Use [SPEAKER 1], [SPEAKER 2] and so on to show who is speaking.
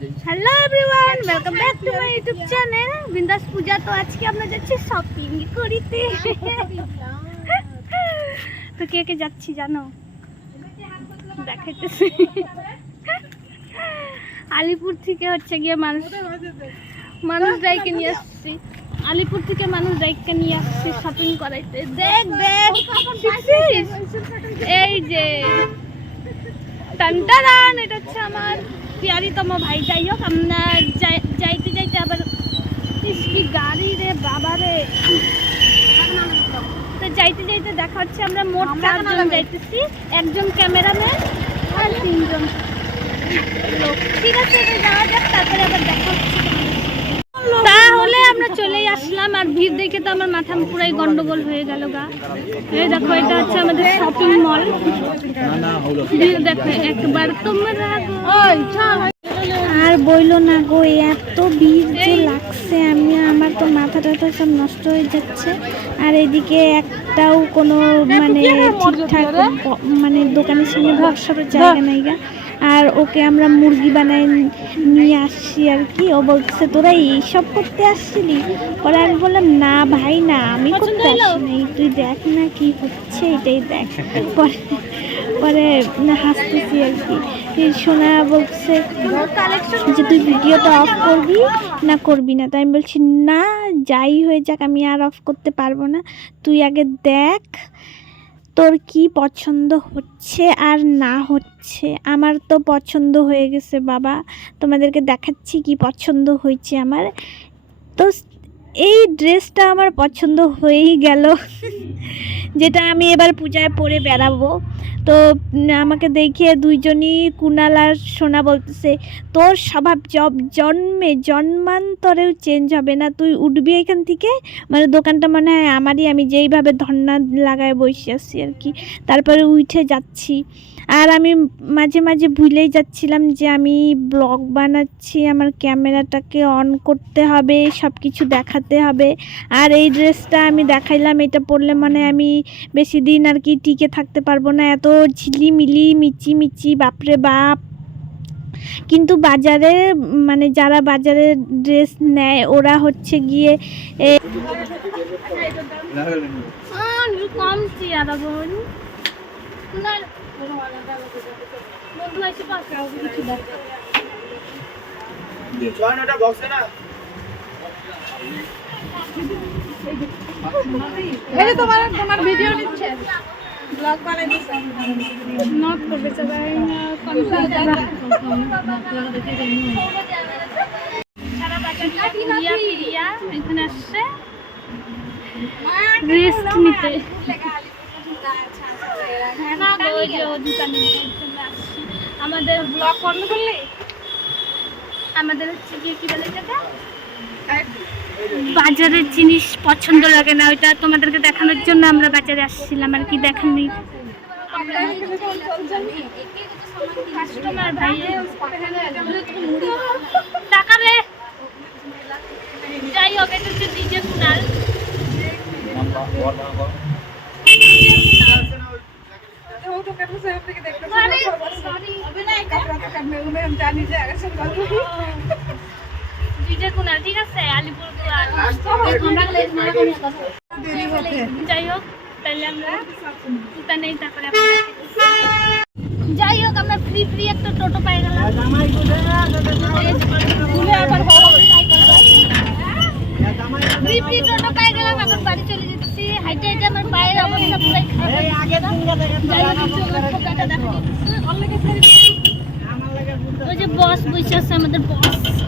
[SPEAKER 1] Hello everyone welcome back to my YouTube channel Bindass Puja তো আজকে আমরা যাচ্ছি শপিং করিতে। তো কে কে যাচ্ছি জানো? দেখাইতেছি। আলিপুর থেকে হচ্ছে গিয়ে মানুষ মানুষ ডাইকে নিয়ে আসছি। আলিপুর থেকে মানুষ ডাইকে নিয়ে আসছি শপিং করাইতে। দেখ দেখ? এই যে। টানটারান এটা হচ্ছে আমার পিয়ারিতম ভাই যাই হোক আমরা যাই- যাইতে যাইতে আবার কি গাড়ি রে বাবা রে। তো যাইতে যাইতে দেখা হচ্ছে আমরা মোট চারজন যাইতেছি। একজন ক্যামেরাম্যান আর তিনজন ঠিক আছে যাওয়া যাক তারপরে আবার দেখা হচ্ছে। তাহলে আমরা চলেই আর ভিড় দেখে তো আমার মাথা পুরাই গন্ডগোল হয়ে গেল গা। এই দেখো এটা হচ্ছে আমাদের শপিং মল দেখো একবার তোমরা আর বইলো না গো এত ভিড় যে লাগছে আমি আমার তো মাথা টাথা সব নষ্ট হয়ে যাচ্ছে। আর এদিকে একটাও কোনো মানে ঠিকঠাক মানে দোকানের সামনে বসার জায়গা নাই গা। আর ওকে আমরা মুরগি বানাই নিয়ে আসছি আর কি। ও বলছে তোরা এইসব করতে আসছিলি? পরে আমি বললাম না ভাই না আমি করতে আসিনি। তুই দেখ না কি হচ্ছে এটাই দেখ। পরে পরে না হাসতেছি আর কি। সোনা বলছে যে তুই ভিডিওটা অফ করবি না করবি না? তাই আমি বলছি না যাই হয়ে যাক আমি আর অফ করতে পারব না। তুই আগে দেখ তোর কি পছন্দ হচ্ছে আর না হচ্ছে? আমার তো পছন্দ হয়ে গেছে বাবা। তোমাদেরকে দেখাচ্ছি কি পছন্দ হয়েছে আমার। তো এই ড্রেসটা আমার পছন্দ হয়েই গেল। যেটা আমি এবার পূজায় পরে বেড়াবো। তো আমাকে দেখে দুইজনই কুনাল আর সোনা বলতেছে, তোর স্বভাব জব, জন্মে জন্মান্তরেও চেঞ্জ হবে না। তুই উঠবি এখান থেকে? মানে দোকানটা মনে হয় আমারই, আমি যেইভাবে ধর্না লাগায় বসে আসছি আর কি। তারপরে উঠে যাচ্ছি। আর আমি মাঝে মাঝে ভুলেই যাচ্ছিলাম যে আমি ব্লগ বানাচ্ছি, আমার ক্যামেরাটাকে অন করতে হবে সব কিছু দেখাতে হবে। আর এই ড্রেসটা আমি দেখাইলাম, এটা পরলে মানে আমি বেশি দিন আর কি টিকে থাকতে পারব না। এত ঝিলিমিলি মিচি মিচি বাপরে বাপ। কিন্তু বাজারে মানে যারা বাজারে ড্রেস নেয়, ওরা হচ্ছে গিয়ে চেয়ার বোন বন্ধু এসে পাশে কিছু দেখ
[SPEAKER 2] ছয়টা বক্সে না?
[SPEAKER 3] এই তোমার তোমার ভিডিও নিচ্ছে। ব্লগ বানাই দিছে।
[SPEAKER 1] নট করবে সবাই এখানে আসছে। রেস্ট নিতে। হ্যাঁ না ওই যে দোকানে চলে আমাদের
[SPEAKER 3] ব্লগ বন্ধ করলি?
[SPEAKER 1] আমাদের হচ্ছে কি বলে যেটা বাজারের জিনিস পছন্দ লাগে না ওইটা তোমাদেরকে দেখানোর জন্য আমরা বাজারে আসছিলাম আর কি দেখানি কাস্টমার ভাই টাকা রে যাই হোক এটা হচ্ছে ডিজে কুনাল
[SPEAKER 3] ও তো কেন সে থেকে দেখতে
[SPEAKER 1] Sorry, sorry.
[SPEAKER 3] অভিনয় জানি যে আগে সব গল্প
[SPEAKER 1] ঠিক আছে? আলিপুর
[SPEAKER 3] দেরি
[SPEAKER 1] যাই হোক তাহলে আমরা তারপরে যাই হোক আমরা ফ্রি ফ্রি একটা টোটো পাই গেলাম।
[SPEAKER 3] তুলে
[SPEAKER 1] ফ্রি ফ্রি টোটো পাই গেলাম এখন বাড়ি চলে যাচ্ছি। হাইটে হাইটে আমার পায়ের অবস্থা পুরাই খারাপ যাই হোক দেখা। ওই যে বস বসে আছে আমাদের বস